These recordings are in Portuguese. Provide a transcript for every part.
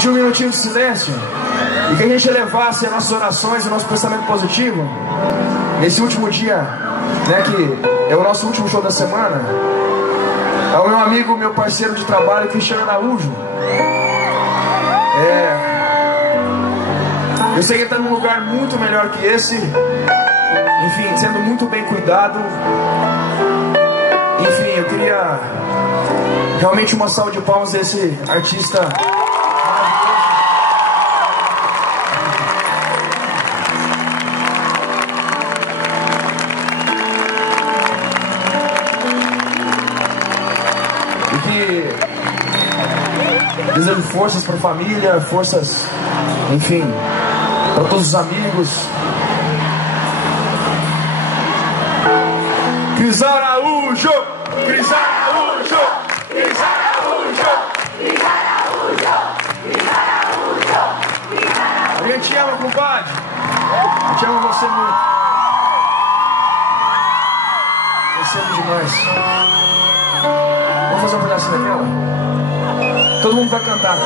pedir um minutinho de silêncio e que a gente elevasse as nossas orações e nosso pensamento positivo nesse último dia, né, que é o nosso último show da semana, ao meu amigo, meu parceiro de trabalho, Cristiano Araújo. Eu sei que ele está num lugar muito melhor que esse, enfim, sendo muito bem cuidado. Enfim, eu queria realmente uma salva de palmas desse artista. E que desejo forças para a família, forças, enfim, para todos os amigos. Cris Araújo! Cris Araújo! Cris Araújo! Cris Araújo! Cris Araújo! A gente te ama, compadre. A gente ama você muito. Você ama demais. Vamos fazer um pedacinho daquela? Todo mundo vai cantar.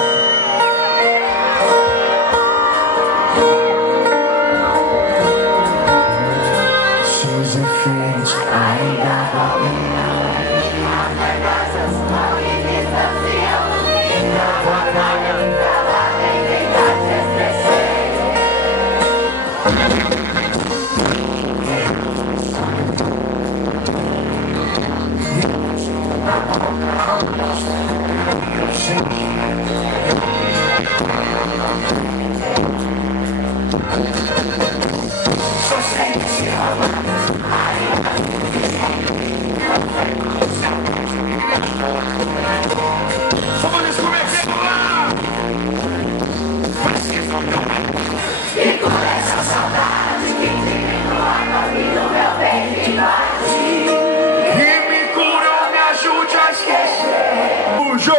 Cris Araújo!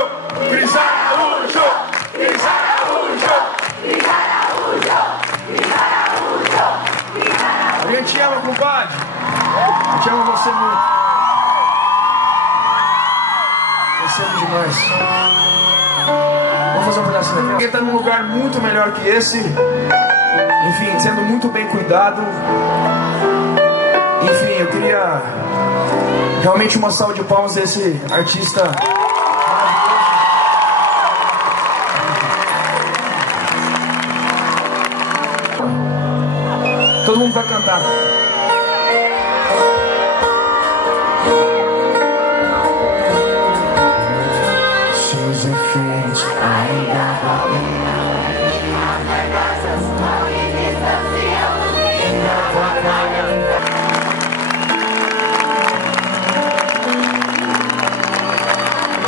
Cris Araújo! Cris Araújo! Cris Araújo! A gente te ama, compadre. A gente ama você muito. Você ama demais. Vamos fazer um pedacinho daquela? Ele está num lugar muito melhor que esse, enfim, sendo muito bem cuidado. Enfim, eu queria realmente uma salva de palmas desse artista. Todo mundo vai cantar.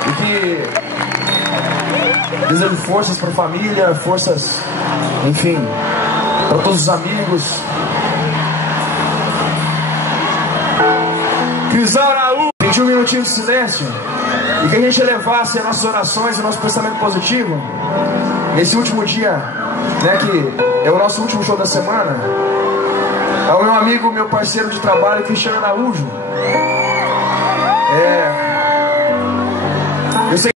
E que desejo forças para a família, forças, enfim, para todos os amigos. Cris Araújo! Pedir um minutinho de silêncio e que a gente elevasse as nossas orações e nosso pensamento positivo nesse último dia, né, que é o nosso último show da semana, ao meu amigo, meu parceiro de trabalho, Cristiano Araújo.